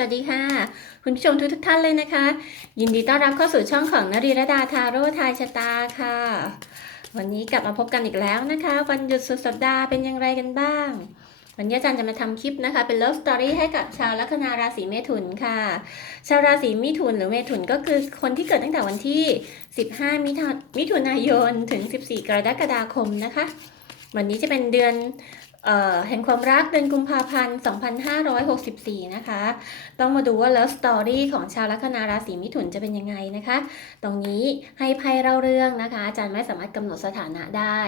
วัสดีค่ะ คุณผู้ชมทุกทุกท่านเลยนะคะ ยินดีต้อนรับเข้าสู่ช่องของนรีรดาทาโร่ทายชะตาค่ะ วันนี้กลับมาพบกันอีกแล้วนะคะ วันหยุดสุดสัปดาห์เป็นอย่างไรกันบ้าง วันนี้อาจารย์จะมาทำคลิปนะคะ เป็น love story ให้กับชาวลัคนาราศีเมถุนค่ะ ชาวราศีมิถุนหรือเมถุนก็คือคนที่เกิดตั้งแต่วันที่ 15 มิถุนมิถุนายนถึง 14 กรกฎาคมนะคะ วันนี้จะเป็นเดือน แห่งความรักเดือนกุมภาพันธ์ 2564 นะคะ ต้องมาดูว่า love story ของชาวลัคนาราศีมิถุนจะเป็นยังไงนะคะ ตรงนี้ให้ไพ่เล่าเรื่องนะคะ อาจารย์ไม่สามารถกำหนดสถานะได้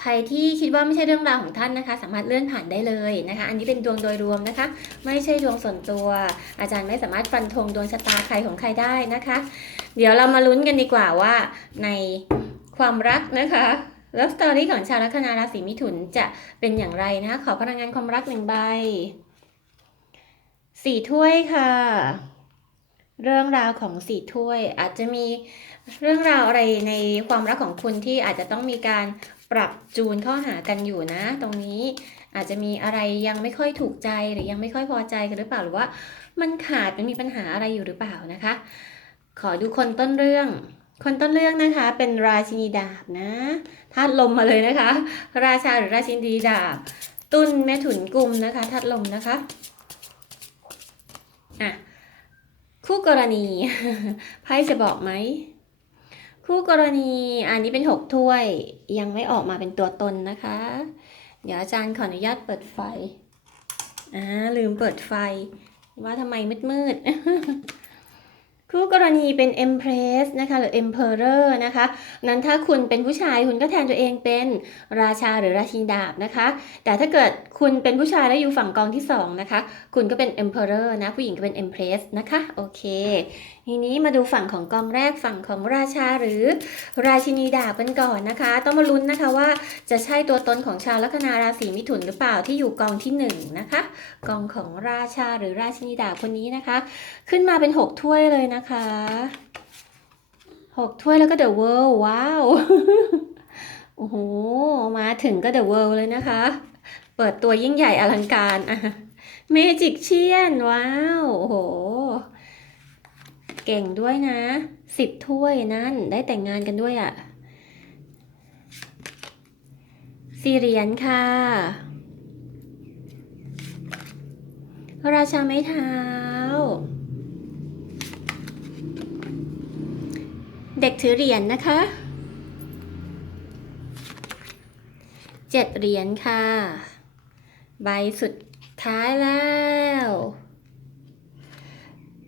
ใครที่คิดว่าไม่ใช่เรื่องราวของท่านนะคะ สามารถเลื่อนผ่านได้เลยนะคะ อันนี้เป็นดวงโดยรวมนะคะ ไม่ใช่ดวงส่วนตัว อาจารย์ไม่สามารถฟันธงดวงชะตาใครของใครได้นะคะ เดี๋ยวเรามาลุ้นกันดีกว่าว่าในความรักนะคะ Love Story ของชาวลัคนาราศีมิถุนจะเป็นอย่างไรนะคะ ขอพลังงานความรักหนึ่งใบสี่ถ้วยค่ะ เรื่องราวของสี่ถ้วย อาจจะมีเรื่องราวอะไรในความรักของคุณที่อาจจะต้องมีการปรับจูนข้าหากันอยู่นะ ตรงนี้อาจจะมีอะไรยังไม่ค่อยถูกใจหรือยังไม่ค่อยพอใจกันหรือเปล่าหรือว่า มันขาดมันมีปัญหาอะไรอยู่หรือเปล่านะคะ ขอดูคนต้นเรื่อง คนต้นเรื่องนะคะเป็นราชินีดาบนะธาตุลมมาเลยนะคะ ราชาหรือราชินีดาบ ตุ้นแม่ถุนกลุ่มนะคะธาตุลมนะคะอะคู่กรณีไพ่จะบอกไหมคู่กรณีอันนี้เป็นหกถ้วยยังไม่ออกมาเป็นตัวตนนะคะ เดี๋ยวอาจารย์ขออนุญาตเปิดไฟอ่าลืมเปิดไฟว่าทำไมมืดๆ คู่กรณีเป็น Empress นะคะหรือ Emperor นะคะนั้นถ้าคุณเป็นผู้ชายคุณก็แทนตัวเองเป็นราชาหรือราชินีดาบนะคะ แต่ถ้าเกิด คุณเป็นผู้ชายแล้วอยู่ฝั่งกองที่สองนะคะ คุณก็เป็น Emperor นะ ผู้หญิงก็เป็น Empress นะคะ โอเค ทีนี้มาดูฝั่งของกองแรกฝั่งของราชาหรือราชินีดาบกันก่อนนะคะ ต้องมาลุ้นนะคะว่าจะใช่ตัวตนของชาวลัคนาราศีมิถุนหรือเปล่าที่อยู่กองที่หนึ่งนะคะ กองของราชาหรือราชินีดาบคนนี้นะคะ ขึ้นมาเป็นหกถ้วยเลยนะคะหกถ้วยแล้วก็ The World ว้าว โอ้โห มาถึงก็ The World เลยนะคะ ปิดตัวยิ่งใหญ่อลังการอะเมจิกเชียน ว้าว โอ้โห เก่งด้วยนะ สิบถ้วยนั่น ได้แต่งงานกันด้วยอะ่ะสี่เหรียญค่ะ ราชาไม้เท้า เด็กถือเหรียญนะคะเจ็ดเหรียญค่ะ ใบสุดท้ายแล้ว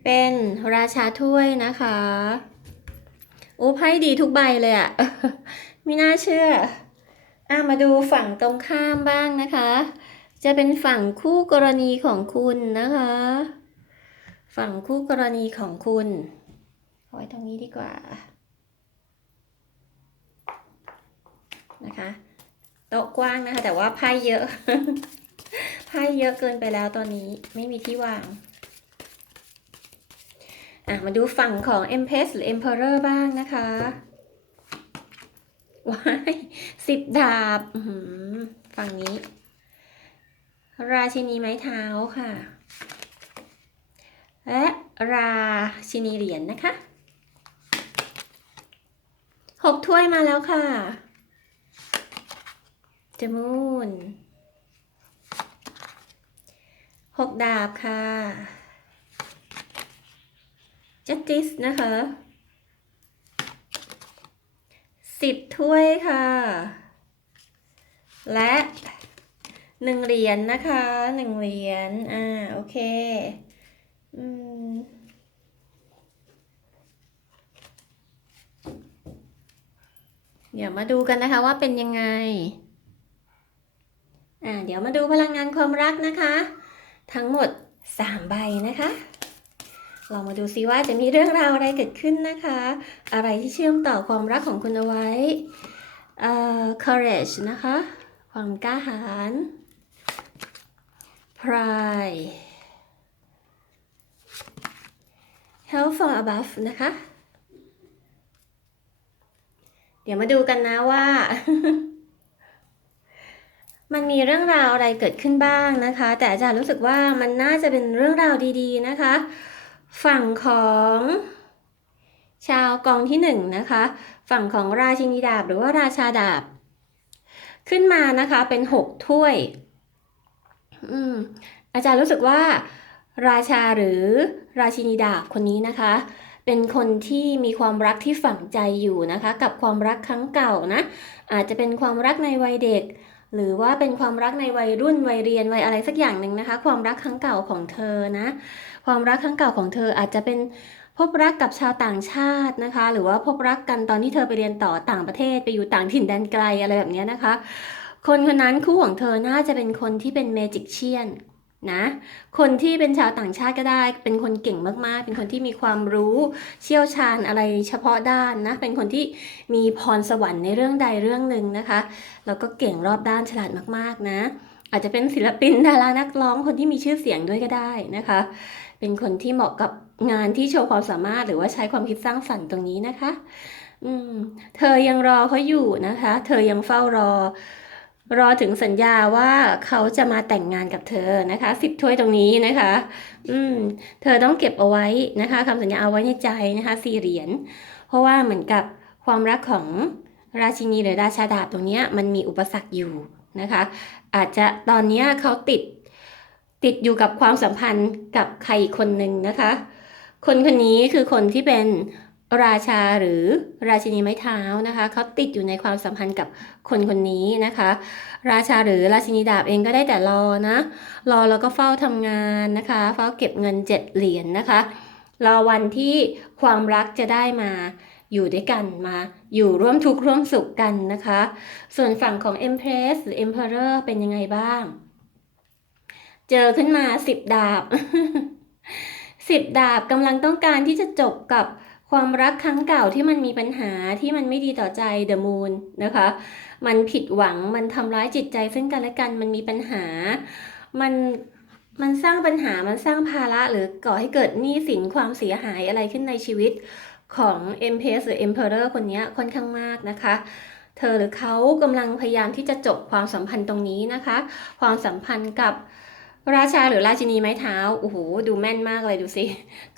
เป็นราชาถ้วยนะคะ โอ้ไพ่ดีทุกใบเลยอะไม่น่าเชื่ออะมาดูฝั่งตรงข้ามบ้างนะคะ จะเป็นฝั่งคู่กรณีของคุณนะคะ ฝั่งคู่กรณีของคุณเอาไว้ตรงนี้ดีกว่านะคะโต๊ะกว้างนะคะ แต่ว่าไพ่เยอะ ไพ่เยอะเกินไปแล้วตอนนี้ไม่มีที่วาง อะ มาดูฝั่งของ Empress หรือ Emperor บ้างนะคะว้ายสิบดาบฝั่งนี้ ราชินีไม้เท้าค่ะ และราชินีเหรียญนนะคะหกถ้วยมาแล้วค่ะจมูน หกดาบค่ะ justice นะคะสิบถ้วยค่ะ และหนึ่งเหรียญนนะคะหนึ่งเหรียญอ่าโอเคอืมเดี๋ยวมาดูกันนะคะว่าเป็นยังไง อ่า เดี๋ยวมาดูพลังงานความรักนะคะ ทั้งหมดสามใบนะคะลองมาดูซิว่าจะมีเรื่องราวอะไรเกิดขึ้นนะคะ อะไรที่เชื่อมต่อความรักของคุณเอาไว้ เอ่อ courage นะคะ ความกล้าหาญ pride help from above นะคะ เดี๋ยวมาดูกันนะว่า มันมีเรื่องราวอะไรเกิดขึ้นบ้างนะคะ แต่อาจารย์รู้สึกว่ามันน่าจะเป็นเรื่องราวดี ๆนะคะ ฝั่งของชาวกองที่หนึ่งนะคะ ฝั่งของราชินีดาบหรือว่าราชาดาบ ขึ้นมานะคะเป็นหกถ้วย อืมอาจารย์รู้สึกว่า ราชาหรือราชินีดาบคนนี้นะคะ เป็นคนที่มีความรักที่ฝังใจอยู่นะคะ กับความรักครั้งเก่านะ อาจจะเป็นความรักในวัยเด็ก หรือว่าเป็นความรักในวัยรุ่นวัยเรียนวัยอะไรสักอย่างหนึ่งนะคะ ความรักครั้งเก่าของเธอนะ ความรักครั้งเก่าของเธออาจจะเป็นพบรักกับชาวต่างชาตินะคะ หรือว่าพบรักกันตอนที่เธอไปเรียนต่อต่างประเทศไปอยู่ต่างถิ่นแดนไกลอะไรแบบนี้นะคะ คนคนนั้นคู่ของเธอน่าจะเป็นคนที่เป็นเมจิกเชียน นะ คนที่เป็นชาวต่างชาติก็ได้ เป็นคนเก่งมากๆ เป็นคนที่มีความรู้เชี่ยวชาญอะไรเฉพาะด้านนะ เป็นคนที่มีพรสวรรค์ในเรื่องใดเรื่องหนึ่งนะคะ แล้วก็เก่งรอบด้านฉลาดมากๆนะ อาจจะเป็นศิลปินดารานักร้องคนที่มีชื่อเสียงด้วยก็ได้นะคะ เป็นคนที่เหมาะกับงานที่โชว์ความสามารถหรือว่าใช้ความคิดสร้างสรรค์ตรงนี้นะคะ อืม เธอยังรอเขาอยู่นะคะ เธอยังเฝ้ารอ รอถึงสัญญาว่าเขาจะมาแต่งงานกับเธอนะคะสิบถ้วยตรงนี้นะคะ อืม เธอต้องเก็บเอาไว้นะคะคำสัญญาเอาไว้ในใจนะคะสี่เหรียญเพราะว่าเหมือนกับความรักของราชินีหรือราชาดาบตรงนี้มันมีอุปสรรคอยู่นะคะ อาจจะตอนนี้เขาติดติดอยู่กับความสัมพันธ์กับใครคนหนึ่งนะคะ คนคนนี้คือคนที่เป็น ราชาหรือราชินีไม้เท้านะคะเขาติดอยู่ในความสัมพันธ์กับคนคนนี้นะคะ ราชาหรือราชินีดาบเองก็ได้แต่รอนะรอแล้วก็เฝ้าทำงานนะคะเฝ้าเก็บเงินเจ็ดเหรียญนะคะรอวันที่ความรักจะได้มาอยู่ด้วยกันมาอยู่ร่วมทุกข์ร่วมสุขกันนะคะ ส่วนฝั่งของ Empress หรือ Emperor เป็นยังไงบ้าง เจอขึ้นมาสิบดาบสิบดาบกำลังต้องการที่จะจบกับ ความรักครั้งเก่าที่มันมีปัญหาที่มันไม่ดีต่อใจ The Moon นะคะ มันผิดหวังมันทำร้ายจิตใจซึ่งกันและกันมันมีปัญหา มันมันสร้างปัญหามันสร้างภาระหรือก่อให้เกิดหนี้สินความเสียหายอะไรขึ้นในชีวิตของ Empress หรือ Emperor คนนี้ค่อนข้างมากนะคะ เธอหรือเขากำลังพยายามที่จะจบความสัมพันธ์ตรงนี้นะคะ ความสัมพันธ์กับ ราชาหรือราชินีไม้เท้า โอ้โห ดูแม่นมากเลยดูสิ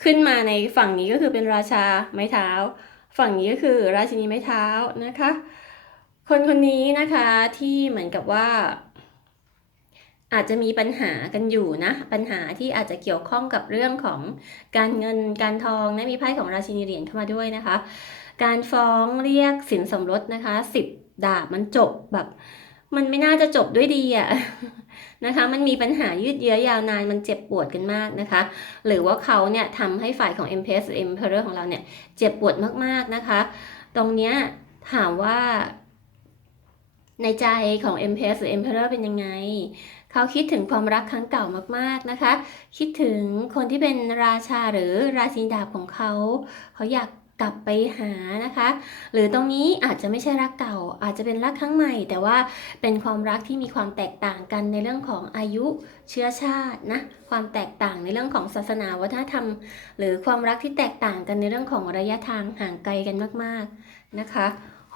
ขึ้นมาในฝั่งนี้ก็คือเป็นราชาไม้เท้า ฝั่งนี้ก็คือราชินีไม้เท้านะคะ คนคนนี้นะคะที่เหมือนกับว่า อาจจะมีปัญหากันอยู่นะ ปัญหาที่อาจจะเกี่ยวข้องกับเรื่องของการเงินการทองนะ มีไพ่ของราชินีเหรียญเข้ามาด้วยนะคะ การฟ้องเรียกสินสมรสนะคะสิบดาบมันจบแบบ มันไม่น่าจะจบด้วยดีอะ นะคะ มันมีปัญหายืดเยื้อยาวนานมันเจ็บปวดกันมากนะคะ หรือว่าเขาเนี่ยทำให้ฝ่ายของ m p s หรือ Emperor ของเราเนี่ยเจ็บปวดมากๆนะคะ ตรงเนี้ยถามว่าในใจของ m p s หรือ Emperor เป็นยังไง เขาคิดถึงความรักครั้งเก่ามากๆนะคะ คิดถึงคนที่เป็นราชาหรือราชินีดาบของเขา เขาอยาก กลับไปหานะคะ หรือตรงนี้อาจจะไม่ใช่รักเก่า อาจจะเป็นรักครั้งใหม่ แต่ว่าเป็นความรักที่มีความแตกต่างกันในเรื่องของอายุเชื้อชาตินะความแตกต่างในเรื่องของศาสนาวัฒนธรรม หรือความรักที่แตกต่างกันในเรื่องของระยะทางห่างไกลกันมากๆนะคะ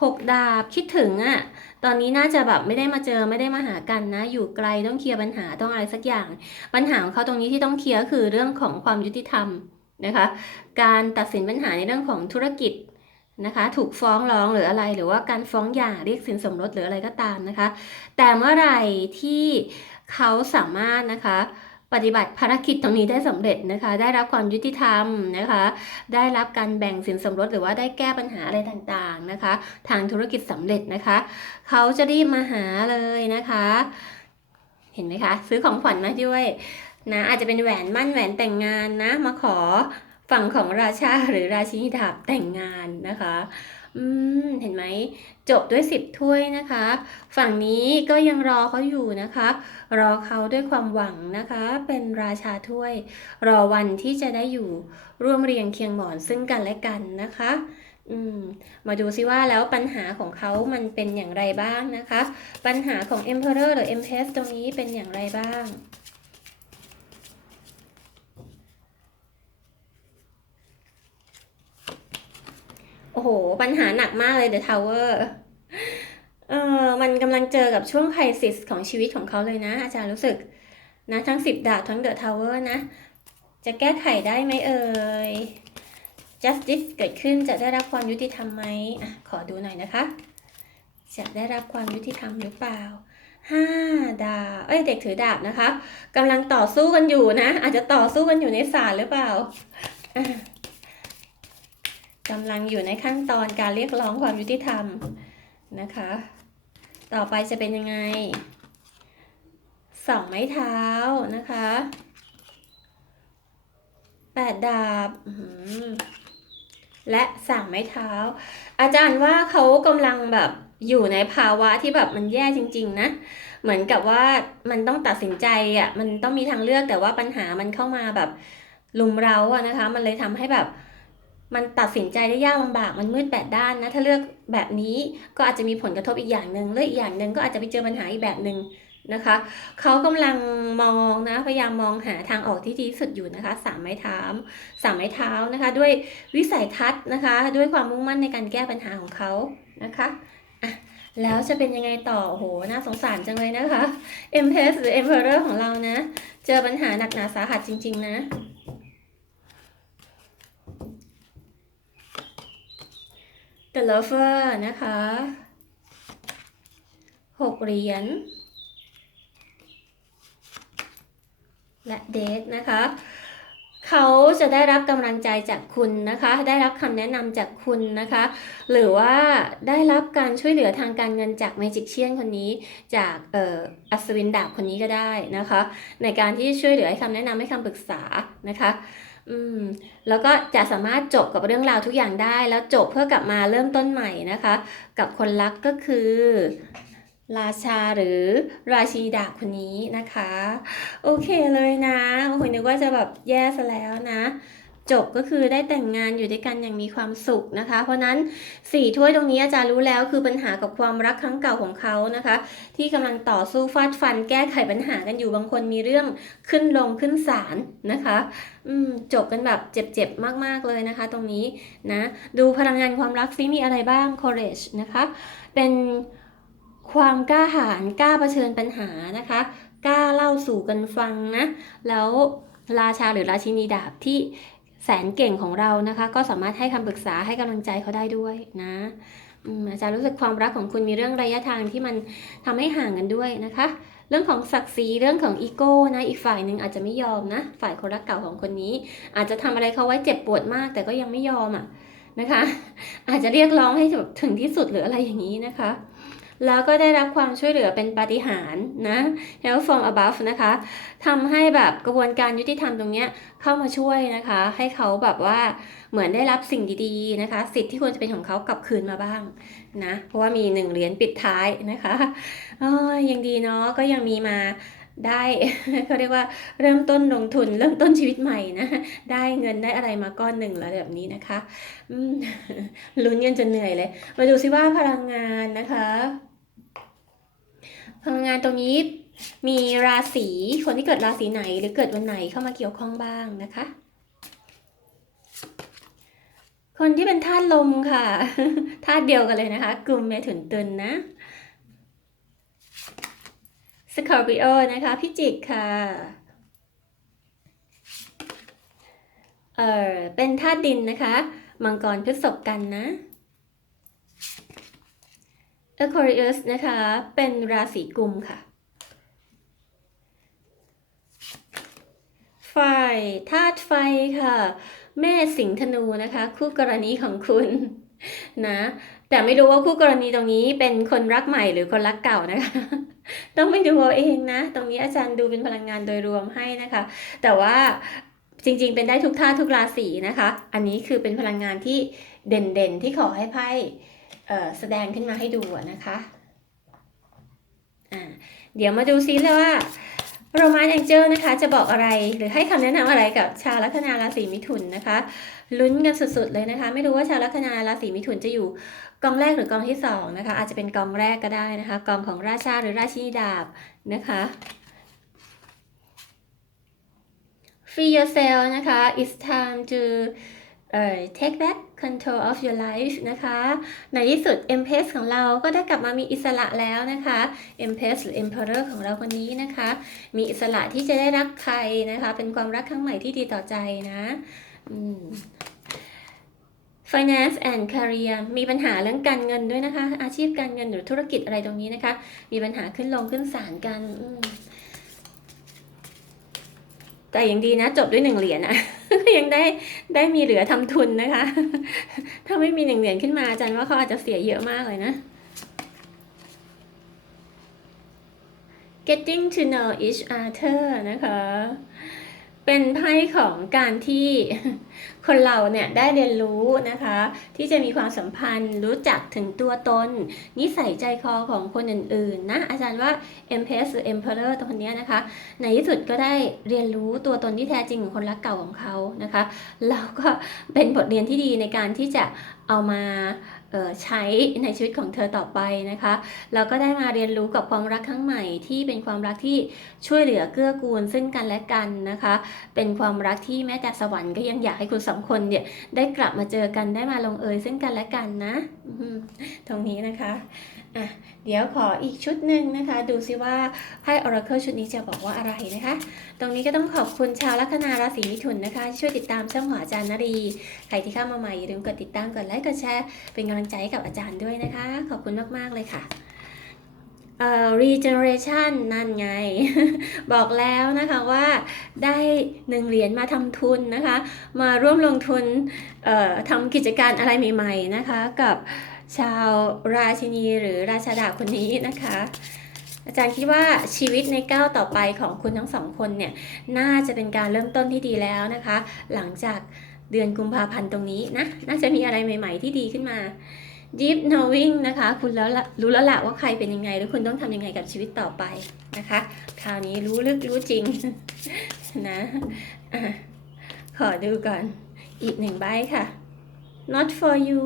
หกดาบคิดถึงอะ่ะ ตอนนี้น่าจะแบบไม่ได้มาเจอไม่ได้มาหากันนะ อยู่ไกลต้องเคลียร์ปัญหาต้องอะไรสักอย่าง ปัญหาของเขาตรงนี้ที่ต้องเคลียร์คือเรื่องของความยุติธรรม นะคะ การตัดสินปัญหาในเรื่องของธุรกิจนะคะ ถูกฟ้องร้องหรืออะไร หรือว่าการฟ้องหย่าเรียกสินสมรสหรืออะไรก็ตามนะคะ แต่เมื่อไหร่ที่เขาสามารถนะคะปฏิบัติภารกิจตรงนี้ได้สำเร็จนะคะ ได้รับความยุติธรรมนะคะ ได้รับการแบ่งสินสมรสหรือว่าได้แก้ปัญหาอะไรต่างๆนะคะ ทางธุรกิจสำเร็จนะคะ เขาจะรีบมาหาเลยนะคะ เห็นไหมคะ ซื้อของขวัญมาด้วย นะอาจจะเป็นแหวนมั่นแหวนแต่งงานนะมาขอฝั่งของราชาหรือราชินีดาบแต่งงานนะคะ อืม เห็นไหม จบด้วยสิบถ้วยนะคะ ฝั่งนี้ก็ยังรอเขาอยู่นะคะ รอเขาด้วยความหวังนะคะ เป็นราชาถ้วย รอวันที่จะได้อยู่ร่วมเรียงเคียงหมอนซึ่งกันและกันนะคะ อืม มาดูซิว่าแล้วปัญหาของเขามันเป็นอย่างไรบ้างนะคะ ปัญหาของ Emperor หรือ Empress ตรงนี้เป็นอย่างไรบ้าง โอ้โห ปัญหาหนักมากเลย The Tower เออมันกำลังเจอกับช่วงไครซิสของชีวิตของเขาเลยนะ อาจารย์รู้สึกนะทั้งสิบดาบทั้งเดอะทาวเวอร์นะ จะแก้ไขได้ไหมเอ่ย justice เกิดขึ้นจะได้รับความยุติธรรมไหมอะขอดูหน่อยนะคะ จะได้รับความยุติธรรมหรือเปล่าห้าดาบเอ้ยเด็กถือดาบนะคะกำลังต่อสู้กันอยู่นะ อาจจะต่อสู้กันอยู่ในศาลหรือเปล่า กำลังอยู่ในขั้นตอนการเรียกร้องความยุติธรรมนะคะ ต่อไปจะเป็นยังไงสองไม้เท้านะคะแปดดาบและสามไม้เท้า อาจารย์ว่าเขากำลังแบบอยู่ในภาวะที่แบบมันแย่จริง ๆ นะ เหมือนกับว่ามันต้องตัดสินใจอะ มันต้องมีทางเลือกแต่ว่าปัญหามันเข้ามาแบบลุมเร้าอะนะคะ มันเลยทำให้แบบ มันตัดสินใจได้ยากลำบากมันมืดแปดด้านนะถ้าเลือกแบบนี้ก็อาจจะมีผลกระทบอีกอย่างหนึ่งเลือกอีกอย่างหนึ่งก็อาจจะไปเจอปัญหาอีกแบบหนึ่งนะคะเขากำลังมองนะพยายามมองหาทางออกที่ดีที่สุดอยู่นะคะสามไม้เท้าสามไม้เท้านะคะ ด้วยวิสัยทัศน์นะคะ ด้วยความมุ่งมั่นในการแก้ปัญหาของเขานะคะอะแล้วจะเป็นยังไงต่อโอ้โหน่าสงสารจังเลยนะคะ Empress หรือ Emperor ของเรานะ เจอปัญหาหนักหนาสาหัสจริง ๆ นะ The Lover นะคะหกเหรียญและเดทนะคะ เขาจะได้รับกำลังใจจากคุณนะคะ ได้รับคำแนะนำจากคุณนะคะ หรือว่าได้รับการช่วยเหลือทางการเงินจากเมจิกเชียนคนนี้ จากเอ่ออัศวินดาบคนนี้ก็ได้นะคะ ในการที่ช่วยเหลือให้คำแนะนำให้คำปรึกษานะคะอืมแล้วก็จะสามารถจบกับเรื่องราวทุกอย่างได้ แล้วจบเพื่อกลับมาเริ่มต้นใหม่นะคะ กับคนรักก็คือ ราชาหรือราชีดาคนนี้นะคะ โอเคเลยนะโอ้โหนึกว่าจะแบบแย่ซะแล้วนะ จบก็คือได้แต่งงานอยู่ด้วยกันอย่างมีความสุขนะคะ เพราะนั้นสี่ถ้วยตรงนี้อาจารย์รู้แล้วคือปัญหากับความรักครั้งเก่าของเขานะคะ ที่กำลังต่อสู้ฟาดฟันแก้ไขปัญหากันอยู่บางคนมีเรื่องขึ้นลงขึ้นศาลนะคะ อืมจบกันแบบเจ็บๆมากๆเลยนะคะ ตรงนี้นะ ดูพลังงานความรักซิมีอะไรบ้าง courage นะคะ เป็น ความกล้าหาญกล้าเผชิญปัญหานะคะ กล้าเล่าสู่กันฟังนะ แล้วราชาหรือราชินีดาบที่แสนเก่งของเรานะคะ ก็สามารถให้คำปรึกษาให้กำลังใจเขาได้ด้วยนะอาจารย์รู้สึกความรักของคุณมีเรื่องระยะทางที่มันทำให้ห่างกันด้วยนะคะ เรื่องของศักดิ์ศรีเรื่องของอีโก้นะอีกฝ่ายหนึ่งอาจจะไม่ยอมนะ ฝ่ายคนรักเก่าของคนนี้ อาจจะทำอะไรเขาไว้เจ็บปวดมาก แต่ก็ยังไม่ยอมอะนะคะ อาจจะเรียกร้องให้ถึงที่สุดหรืออะไรอย่างนี้นะคะ แล้วก็ได้รับความช่วยเหลือเป็นปาฏิหาริย์นะ help from above นะคะทำให้แบบกระบวนการยุติธรรมตรงเนี้ยเข้ามาช่วยนะคะ ให้เขาแบบว่าเหมือนได้รับสิ่งดีๆนะคะ สิทธิ์ที่ควรจะเป็นของเขากลับคืนมาบ้างนะ เพราะว่ามีหนึ่งเหรียญปิดท้ายนะคะเอ้ยยังดีเนาะก็ยังมีมาได้เขาเรียกว่าเริ่มต้นลงทุนเริ่มต้นชีวิตใหม่นะ ได้เงินได้อะไรมาก้อนหนึ่งแล้วแบบนี้นะคะลุ้นกันจนเหนื่อยเลย มาดูซิว่าพลังงานนะคะ พลังงานตรงนี้มีราศีคนที่เกิดราศีไหนหรือเกิดวันไหนเข้ามาเกี่ยวข้องบ้างนะคะ คนที่เป็นธาตุลมค่ะธาตุเดียวกันเลยนะคะกลุ่มเมถุนตุลนะสคอร์ปิโอนะคะพิจิกค่ะเออเป็นธาตุดินนะคะ มังกรพฤษภกันนะ Aquarius นะคะ เป็นราศีกุมค่ะ ไฟธาตุไฟค่ะ แม่สิงห์ธนูนะคะ คู่กรณีของคุณนะแต่ไม่รู้ว่าคู่กรณีตรงนี้เป็นคนรักใหม่หรือคนรักเก่านะคะ ต้องไปดูเอาเองนะ ตรงนี้อาจารย์ดูเป็นพลังงานโดยรวมให้นะคะ แต่ว่าจริงๆ เป็นได้ทุกท่าตุทุกราศีนะคะ อันนี้คือเป็นพลังงานที่เด่นๆที่ขอให้ไพ่ แสดงขึ้นมาให้ดูนะคะอ่าเดี๋ยวมาดูซิเลยว่าโรมานแองเจิลนะคะจะบอกอะไรหรือให้คำแนะนำอะไรกับชาวลัคนาราศีมิถุนนะคะลุ้นกันสุดๆเลยนะคะ ไม่รู้ว่าชาวลัคนาราศีมิถุนจะอยู่กองแรกหรือกองที่สองนะคะอาจจะเป็นกองแรกก็ได้นะคะกองของราชาหรือราชินีดาบนะคะ Free yourself นะคะ it's time to เอ่อ take back control of your life นะคะ ในที่สุด Empress ของเราก็ได้กลับมามีอิสระแล้วนะคะ Empress หรือ Emperor ของเราคนนี้นะคะ มีอิสระที่จะได้รักใครนะคะ เป็นความรักครั้งใหม่ที่ดีต่อใจนะ finance and career มีปัญหาเรื่องการเงินด้วยนะคะ อาชีพการเงินหรือธุรกิจอะไรตรงนี้นะคะ มีปัญหาขึ้นลงขึ้นศาลกันอ แต่ยังดีนะ จบด้วยหนึ่งเหรียญนะยังได้ได้มีเหลือทำทุนนะคะ ถ้าไม่มีหนึ่งเหรียญขึ้นมาอาจารย์ว่าเขาอาจจะเสียเยอะมากเลยนะ getting to know each other นะคะ เป็นไพ่ของการที่ คนเราเนี่ยได้เรียนรู้นะคะ ที่จะมีความสัมพันธ์รู้จักถึงตัวตน นิสัยใจคอของคนอื่นๆนะอาจารย์ว่า Empress หรือ Emperor ตัวคนนี้นะคะ ในที่สุดก็ได้เรียนรู้ตัวตนที่แท้จริงของคนรักเก่าของเขานะคะแล้วก็เป็นบทเรียนที่ดีในการที่จะเอามาใช้ในชีวิตของเธอต่อไปนะคะแล้วก็ได้มาเรียนรู้กับความรักครั้งใหม่ที่เป็นความรักที่ช่วยเหลือเกื้อกูลซึ่งกันและกันนะคะ เป็นความรักที่แม้แต่สวรรค์ก็ยังอยากให้คุณสองคนเนี่ยได้กลับมาเจอกันได้มาลงเอยซึ่งกันและกันนะตรงนี้นะคะอะเดี๋ยวขออีกชุดหนึ่งนะคะ ดูซิว่าไพ่ Oracle ชุดนี้จะบอกว่าอะไรนะคะ ตรงนี้ก็ต้องขอบคุณชาวลัคนาราศีมิถุนนะคะ ช่วยติดตามช่องของอาจารย์นรี ใครที่เข้ามาใหม่อย่าลืมกดติดตามกดไลค์กดแชร์เป็นกำลังใจให้กับอาจารย์ด้วยนะคะ ขอบคุณมากๆเลยค่ะ เอ่อ regeneration นั่นไง บอกแล้วนะคะว่าได้หนึ่งเหรียญมาทำทุนนะคะ มาร่วมลงทุนเอ่อทำกิจการอะไรใหม่ๆนะคะ กับชาวราชินีหรือราชาดาคนนี้นะคะ อาจารย์คิดว่าชีวิตในก้าวต่อไปของคุณทั้งสองคนเนี่ย น่าจะเป็นการเริ่มต้นที่ดีแล้วนะคะ หลังจากเดือนกุมภาพันธ์ตรงนี้นะ น่าจะมีอะไรใหม่ ๆ ที่ดีขึ้นมา deep knowing นะคะ คุณแล้วรู้แล้วละว่าใครเป็นยังไง แล้วคุณต้องทำยังไงกับชีวิตต่อไปนะคะ คราวนี้รู้ลึกรู้จริงนะอะขอดูก่อน อีกหนึ่งใบค่ะ not for you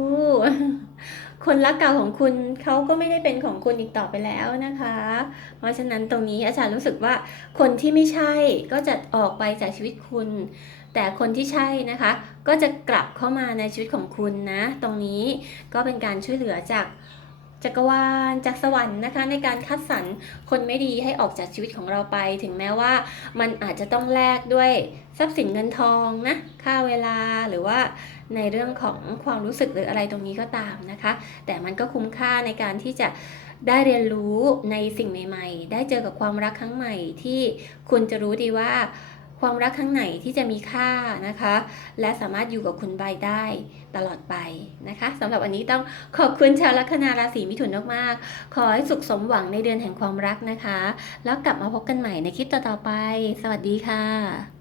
คนรักเก่าของคุณเขาก็ไม่ได้เป็นของคุณอีกต่อไปแล้วนะคะ เพราะฉะนั้นตรงนี้อาจารย์รู้สึกว่าคนที่ไม่ใช่ก็จะออกไปจากชีวิตคุณ แต่คนที่ใช่นะคะ ก็จะกลับเข้ามาในชีวิตของคุณนะ ตรงนี้ก็เป็นการช่วยเหลือจากจักรวาลจากสวรรค์นะคะ ในการคัดสรรคนไม่ดีให้ออกจากชีวิตของเราไป ถึงแม้ว่ามันอาจจะต้องแลกด้วยทรัพย์สินเงินทองนะค่าเวลาหรือว่าในเรื่องของความรู้สึกหรืออะไรตรงนี้ก็ตามนะคะ แต่มันก็คุ้มค่าในการที่จะได้เรียนรู้ในสิ่งใหม่ ๆ ได้เจอกับความรักครั้งใหม่ที่คุณจะรู้ดีว่า ความรักครั้งไหนที่จะมีค่านะคะ และสามารถอยู่กับคุณใบได้ตลอดไปนะคะสำหรับวันนี้ต้องขอบคุณชาวลัคนาราศีมิถุนมากๆ ขอให้สุขสมหวังในเดือนแห่งความรักนะคะ แล้วกลับมาพบกันใหม่ในคลิปต่อๆไป สวัสดีค่ะ